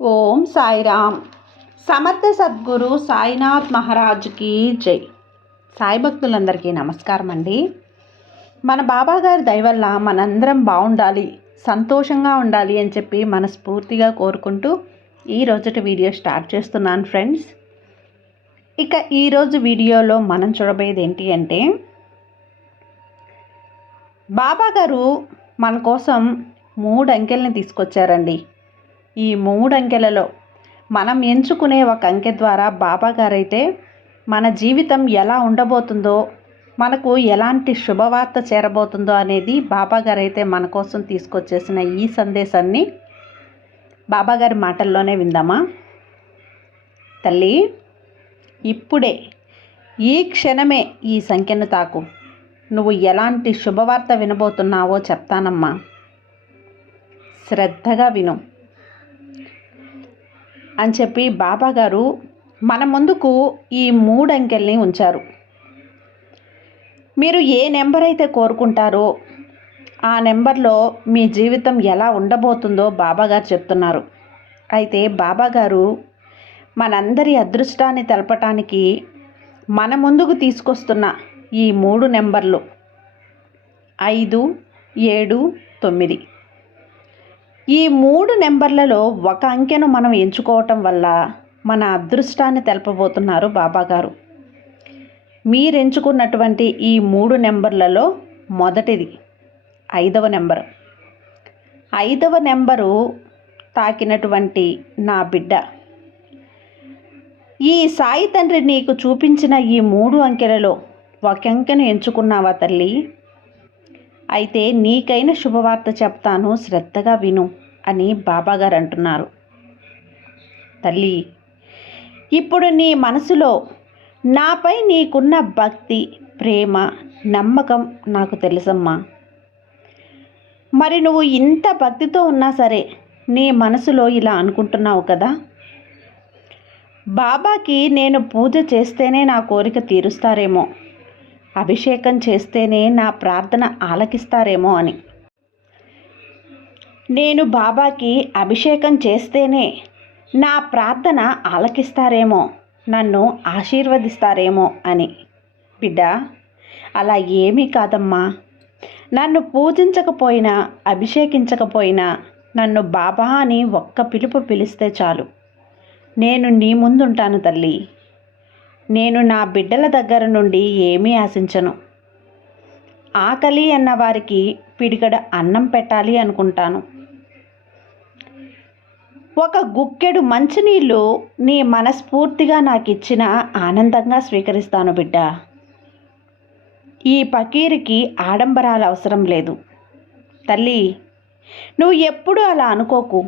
ఓం సాయిరామ్. సమర్థ సద్గురు సాయినాథ్ మహారాజ్కి జై. సాయి భక్తులందరికీ నమస్కారం అండి. మన బాబాగారి దయవల్ల మనందరం బాగుండాలి సంతోషంగా ఉండాలి అని చెప్పి మనస్ఫూర్తిగా కోరుకుంటూ ఈ రోజుటి వీడియో స్టార్ట్ చేస్తున్నాను ఫ్రెండ్స్. ఇక ఈరోజు వీడియోలో మనం చూడబోయేది ఏంటి అంటే బాబాగారు మన కోసం మూడు అంకెల్ని తీసుకొచ్చారండి. ఈ మూడు అంకెలలో మనం ఎంచుకునే ఒక అంకె ద్వారా బాబాగారైతే మన జీవితం ఎలా ఉండబోతుందో మనకు ఎలాంటి శుభవార్త చేరబోతుందో అనేది బాబాగారైతే మన కోసం తీసుకొచ్చేసిన ఈ సందేశాన్ని బాబాగారి మాటల్లోనే విందామా? తల్లి ఇప్పుడే ఈ క్షణమే ఈ సంఖ్యను తాకు. నువ్వు ఎలాంటి శుభవార్త వినబోతున్నావో చెప్తానమ్మా. శ్రద్ధగా విను. అని చెప్పి బాబాగారు మన ముందుకు ఈ మూడు అంకెల్ని ఉంచారు. మీరు ఏ నెంబర్ అయితే కోరుకుంటారో ఆ నెంబర్లో మీ జీవితం ఎలా ఉండబోతుందో బాబాగారు చెప్తున్నారు. అయితే బాబాగారు మనందరి అదృష్టాన్ని తెలపటానికి మన ముందుకు తీసుకొస్తున్న ఈ మూడు నెంబర్లు ఐదు ఏడు తొమ్మిది. ఈ మూడు నెంబర్లలో ఒక అంకెను మనం ఎంచుకోవటం వల్ల మన అదృష్టాన్ని తెలపబోతున్నారు బాబాగారు. మీరు ఎంచుకున్నటువంటి ఈ మూడు నెంబర్లలో మొదటిది ఐదవ నెంబర్. ఐదవ నెంబరు తాకినటువంటి నా బిడ్డ. ఈ సాయి తండ్రి నీకు చూపించిన ఈ మూడు అంకెలలో ఒక అంకెను ఎంచుకున్నావా తల్లి? అయితే నీకైన శుభవార్త చెప్తాను శ్రద్ధగా విను అని బాబాగారు అంటున్నారు తల్లి ఇప్పుడు నీ మనసులో నాపై నీకున్న భక్తి ప్రేమ నమ్మకం నాకు తెలుసమ్మా. మరి నువ్వు ఇంత భక్తితో ఉన్నా సరే నీ మనసులో ఇలా అనుకుంటున్నావు కదా? బాబాకి నేను పూజ చేస్తేనే నా కోరిక తీరుస్తారేమో. అభిషేకం చేస్తేనే నా ప్రార్థన ఆలకిస్తారేమో అని. నేను బాబాకి అభిషేకం చేస్తేనే నా ప్రార్థన ఆలకిస్తారేమో నన్ను ఆశీర్వదిస్తారేమో అని. బిడ్డ అలా ఏమీ కాదమ్మా. నన్ను పూజించకపోయినా అభిషేకించకపోయినా నన్ను బాబా అని ఒక్క పిలుపు పిలిస్తే చాలు. నేను నీ ముందుంటాను తల్లి. నేను నా బిడ్డల దగ్గర నుండి ఏమీ ఆశించను. ఆకలి అన్న వారికి పిడికడ అన్నం పెట్టాలి అనుకుంటాను. ఒక గుక్కెడు మంచినీళ్ళు నీ మనస్ఫూర్తిగా నాకు ఇచ్చిన ఆనందంగా స్వీకరిస్తాను బిడ్డ. ఈ పకీరికి ఆడంబరాలు అవసరం లేదు. తల్లి నువ్వు ఎప్పుడు అలా అనుకోకు.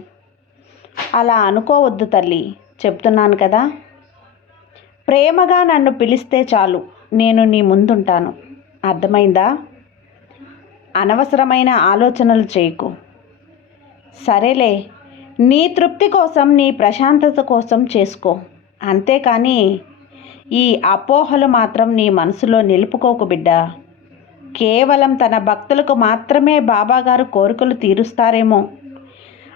అలా అనుకోవద్దు తల్లి చెప్తున్నాను కదా. ప్రేమగా నన్ను పిలిస్తే చాలు నేను నీ ముందుంటాను. అర్థమైందా? అనవసరమైన ఆలోచనలు చేయకు. సరేలే నీ తృప్తి కోసం నీ ప్రశాంతత కోసం చేసుకో. అంతేకాని ఈ అపోహలు మాత్రం నీ మనసులో నిలుపుకోకు బిడ్డ. కేవలం తన భక్తులకు మాత్రమే బాబాగారు కోరికలు తీరుస్తారేమో.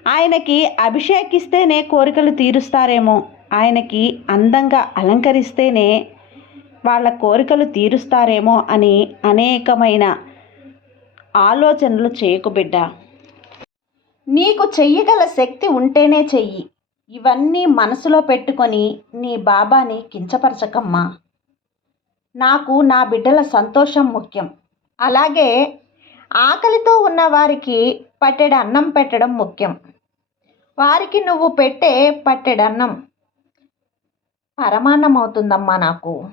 ఆయనకి అభిషేకిస్తేనే కోరికలు తీరుస్తారేమో. ఆయనకి అందంగా అలంకరిస్తేనే వాళ్ళ కోరికలు తీరుస్తారేమో అని అనేకమైన ఆలోచనలు చేయకు బిడ్డ. నీకు చెయ్యగల శక్తి ఉంటేనే చెయ్యి. ఇవన్నీ మనసులో పెట్టుకొని నీ బాబాని కించపరచకమ్మా. నాకు నా బిడ్డల సంతోషం ముఖ్యం. అలాగే ఆకలితో ఉన్న వారికి పట్టెడు అన్నం పెట్టడం ముఖ్యం. వారికి నువ్వు పెట్టే పట్టెడన్నం పరమాన్నమవుతుందమ్మా పరమాన్నం అవుతుందమ్మా నాకు.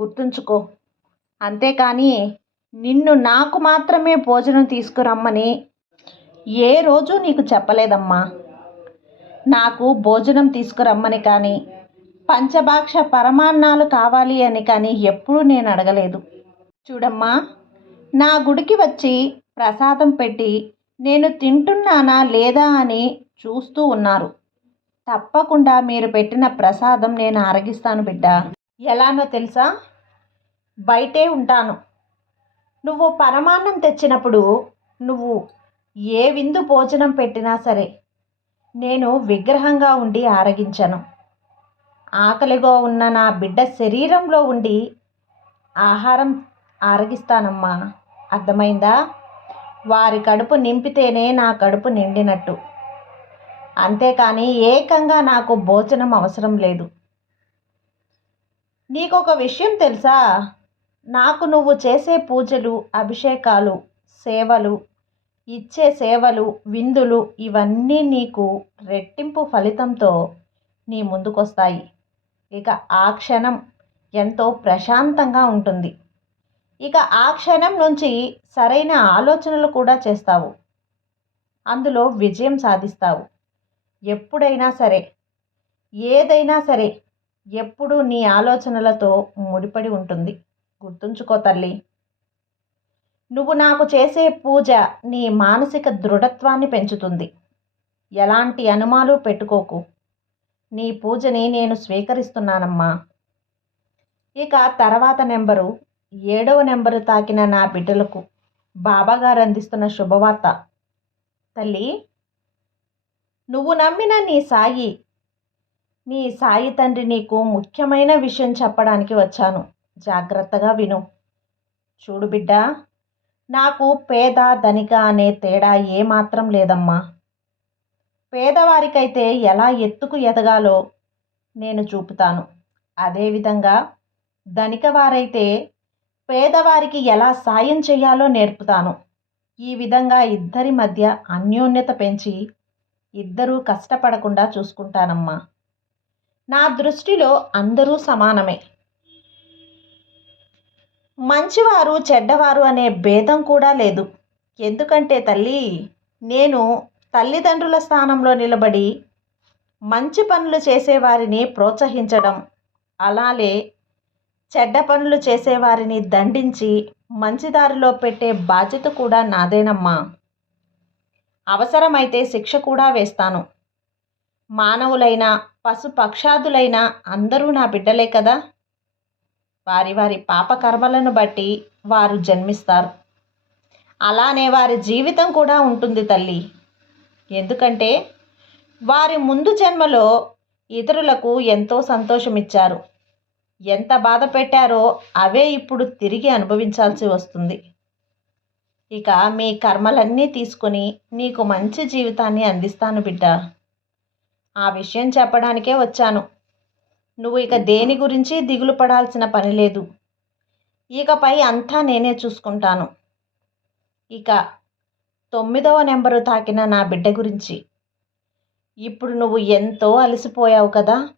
గుర్తుంచుకో. అంతేకాని నిన్ను నాకు మాత్రమే భోజనం తీసుకురమ్మని ఏ రోజు నీకు చెప్పలేదమ్మా. నాకు భోజనం తీసుకురమ్మని కానీ పంచభాక్ష పరమాన్నాలు కావాలి అని కానీ ఎప్పుడూ నేను అడగలేదు. చూడమ్మా నా గుడికి వచ్చి ప్రసాదం పెట్టి నేను తింటున్నానా లేదా అని చూస్తూ ఉన్నారు. తప్పకుండా మీరు పెట్టిన ప్రసాదం నేను ఆరగిస్తాను బిడ్డ. ఎలానో తెలుసా? బయటే ఉంటాను. నువ్వు పరమాన్నం తెచ్చినప్పుడు నువ్వు ఏ విందు భోజనం పెట్టినా సరే నేను విగ్రహంగా ఉండి ఆరగించను. ఆకలిగా ఉన్న నా బిడ్డ శరీరంలో ఉండి ఆహారం ఆరగిస్తానమ్మా. అర్థమైందా? వారి కడుపు నింపితేనే నా కడుపు నిండినట్టు. అంతేకాని ఏకంగా నాకు భోజనం అవసరం లేదు. నీకు ఒక విషయం తెలుసా? నాకు నువ్వు చేసే పూజలు అభిషేకాలు సేవలు ఇచ్చే సేవలు విందులు ఇవన్నీ నీకు రెట్టింపు ఫలితంతో నీ ముందుకొస్తాయి. ఇక ఆ క్షణం ఎంతో ప్రశాంతంగా ఉంటుంది. ఇక ఆ క్షణం నుంచి సరైన ఆలోచనలు కూడా చేస్తావు. అందులో విజయం సాధిస్తావు. ఎప్పుడైనా సరే ఏదైనా సరే ఎప్పుడూ నీ ఆలోచనలతో ముడిపడి ఉంటుంది. గుర్తుంచుకో తల్లి. నువ్వు నాకు చేసే పూజ నీ మానసిక దృఢత్వాన్ని పెంచుతుంది. ఎలాంటి అనుమాలు పెట్టుకోకు. నీ పూజని నేను స్వీకరిస్తున్నానమ్మా. ఇక తర్వాత నెంబరు ఏడవ నెంబరు తాకిన నా బిడ్డలకు బాబాగారు అందిస్తున్న శుభవార్త. తల్లి నువ్వు నమ్మిన నీ సాయి నీ సాయి తండ్రి నీకు ముఖ్యమైన విషయం చెప్పడానికి వచ్చాను. జాగ్రత్తగా విను. చూడు బిడ్డ నాకు పేద ధనిక అనే తేడా ఏమాత్రం లేదమ్మా. పేదవారికైతే ఎలా ఎత్తుకు ఎదగాలో నేను చూపుతాను. అదేవిధంగా ధనిక వారైతే పేదవారికి ఎలా సాయం చేయాలో నేర్పుతాను. ఈ విధంగా ఇద్దరి మధ్య అన్యోన్యత పెంచి ఇద్దరూ కష్టపడకుండా చూసుకుంటానమ్మా. నా దృష్టిలో అందరూ సమానమే. మంచివారు చెడ్డవారు అనే భేదం కూడా లేదు. ఎందుకంటే తల్లి నేను తల్లిదండ్రుల స్థానంలో నిలబడి మంచి పనులు చేసేవారిని ప్రోత్సహించడం అలాగే చెడ్డ పనులు చేసేవారిని దండించి మంచిదారిలో పెట్టే బాధ్యత కూడా నాదేనమ్మా. అవసరమైతే శిక్ష కూడా వేస్తాను. మానవులైన పశుపక్షాదులైన అందరూ నా బిడ్డలే కదా. వారి వారి పాపకర్మలను బట్టి వారు జన్మిస్తారు. అలానే వారి జీవితం కూడా ఉంటుంది తల్లి. ఎందుకంటే వారి ముందు జన్మలో ఇతరులకు ఎంతో సంతోషమిచ్చారు. ఎంత బాధ పెట్టారో అవే ఇప్పుడు తిరిగి అనుభవించాల్సి వస్తుంది. ఇక మీ కర్మలన్నీ తీసుకొని నీకు మంచి జీవితాన్ని అందిస్తాను బిడ్డ. ఆ విషయం చెప్పడానికే వచ్చాను. నువ్వు ఇక దేని గురించి దిగులు పడాల్సిన పని లేదు. ఇకపై అంతా నేనే చూసుకుంటాను. ఇక తొమ్మిదవ నెంబరు తాకిన నా బిడ్డ గురించి. ఇప్పుడు నువ్వు ఎంతో అలసిపోయావు కదా.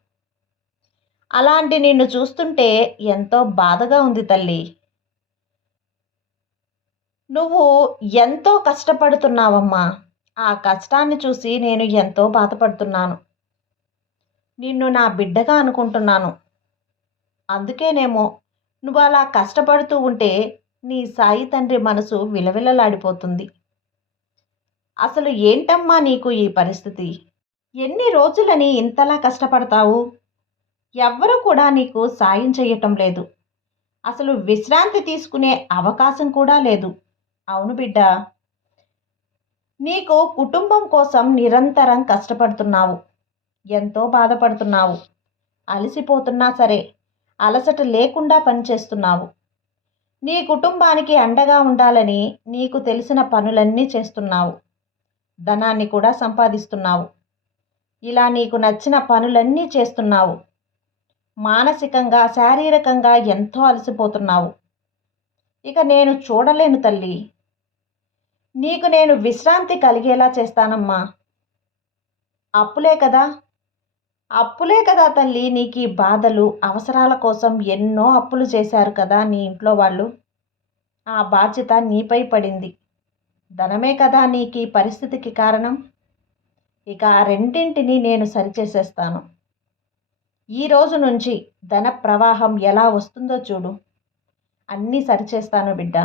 అలాంటి నిన్ను చూస్తుంటే ఎంతో బాధగా ఉంది తల్లి. నువ్వు ఎంతో కష్టపడుతున్నావమ్మా. ఆ కష్టాన్ని చూసి నేను ఎంతో బాధపడుతున్నాను. నిన్ను నా బిడ్డగా అనుకుంటున్నాను. అందుకేనేమో నువ్వు అలా కష్టపడుతూ ఉంటే నీ సాయి తండ్రి మనసు విలవిలలాడిపోతుంది. అసలు ఏంటమ్మా నీకు ఈ పరిస్థితి? ఎన్ని రోజులని ఇంతలా కష్టపడతావు? ఎవ్వరూ కూడా నీకు సాయం చేయటం లేదు. అసలు విశ్రాంతి తీసుకునే అవకాశం కూడా లేదు. అవును బిడ్డ. నీకు కుటుంబం కోసం నిరంతరం కష్టపడుతున్నావు. ఎంతో బాధపడుతున్నావు. అలసిపోతున్నా సరే అలసట లేకుండా పనిచేస్తున్నావు. నీ కుటుంబానికి అండగా ఉండాలని నీకు తెలిసిన పనులన్నీ చేస్తున్నావు. ధనాన్ని కూడా సంపాదిస్తున్నావు. ఇలా నీకు నచ్చిన పనులన్నీ చేస్తున్నావు. మానసికంగా శారీరకంగా ఎంతో అలసిపోతున్నావు. ఇక నేను చూడలేను తల్లి. నీకు నేను విశ్రాంతి కలిగేలా చేస్తానమ్మా. అప్పులే కదా. అప్పులే కదా తల్లి నీకు ఈ బాధలు అవసరాల కోసం ఎన్నో అప్పులు చేశారు కదా నీ ఇంట్లో వాళ్ళు. ఆ బాధ్యత నీపై పడింది. ధనమే కదా నీకు ఈ పరిస్థితికి కారణం. ఇక ఆ రెండింటిని నేను సరిచేసేస్తాను. ఈ రోజు నుంచి ధన ప్రవాహం ఎలా వస్తుందో చూడు. అన్నీ సరిచేస్తాను బిడ్డ.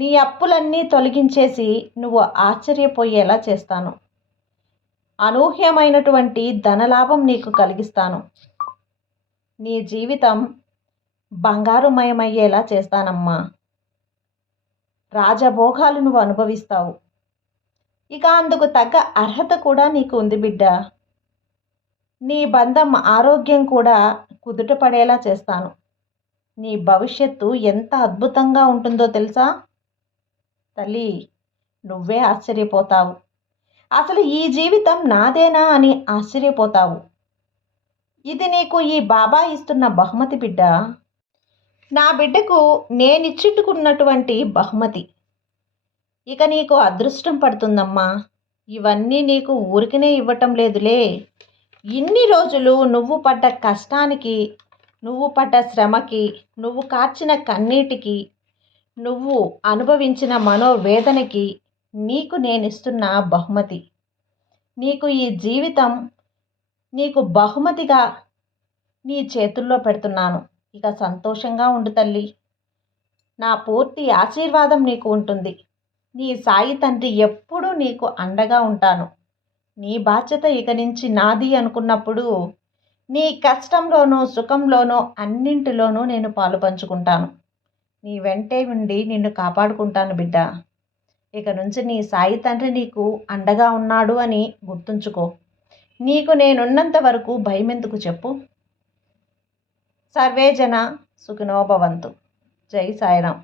నీ అప్పులన్నీ తొలగించేసి నువ్వు ఆశ్చర్యపోయేలా చేస్తాను. అనూహ్యమైనటువంటి ధనలాభం నీకు కలిగిస్తాను. నీ జీవితం బంగారుమయమయ్యేలా చేస్తానమ్మా. రాజభోగాలు నువ్వు అనుభవిస్తావు. ఇక అందుకు తగ్గ అర్హత కూడా నీకు ఉంది బిడ్డ. నీ బంధం ఆరోగ్యం కూడా కుదుటపడేలా చేస్తాను. నీ భవిష్యత్తు ఎంత అద్భుతంగా ఉంటుందో తెలుసా? తల్లి నువ్వే ఆశ్చర్యపోతావు. అసలు ఈ జీవితం నాదేనా అని ఆశ్చర్యపోతావు. ఇది నీకు ఈ బాబా ఇస్తున్న బహుమతి బిడ్డ? నా బిడ్డకు నేనిచ్చుకున్నటువంటి బహుమతి. ఇక నీకు అదృష్టం పడుతుందమ్మా. ఇవన్నీ నీకు ఊరికనే ఇవ్వటం లేదులే. ఇన్ని రోజులు నువ్వు పడ్డ కష్టానికి నువ్వు పడ్డ శ్రమకి నువ్వు కార్చిన కన్నీటికి నువ్వు అనుభవించిన మనోవేదనకి నీకు నేను ఇస్తున్న బహుమతి. నీకు ఈ జీవితం నీకు బహుమతిగా నీ చేతుల్లో పెడుతున్నాను. ఇక సంతోషంగా ఉండు తల్లి. నా పూర్తి ఆశీర్వాదం నీకు ఉంటుంది. నీ సాయి తండ్రి ఎప్పుడూ నీకు అండగా ఉంటాను. నీ బాధ్యత ఇక నుంచి నాది అనుకున్నప్పుడు నీ కష్టంలోనూ సుఖంలోనూ అన్నింటిలోనూ నేను పాలు పంచుకుంటాను. నీ వెంటే ఉండి నిన్ను కాపాడుకుంటాను బిడ్డ. ఇక నుంచి నీ సాయి తండ్రి నీకు అండగా ఉన్నాడు అని గుర్తుంచుకో. నీకు నేనున్నంత వరకు భయం ఎందుకు చెప్పు? సర్వేజన సుఖినోభవంతు. జై సాయిరాం.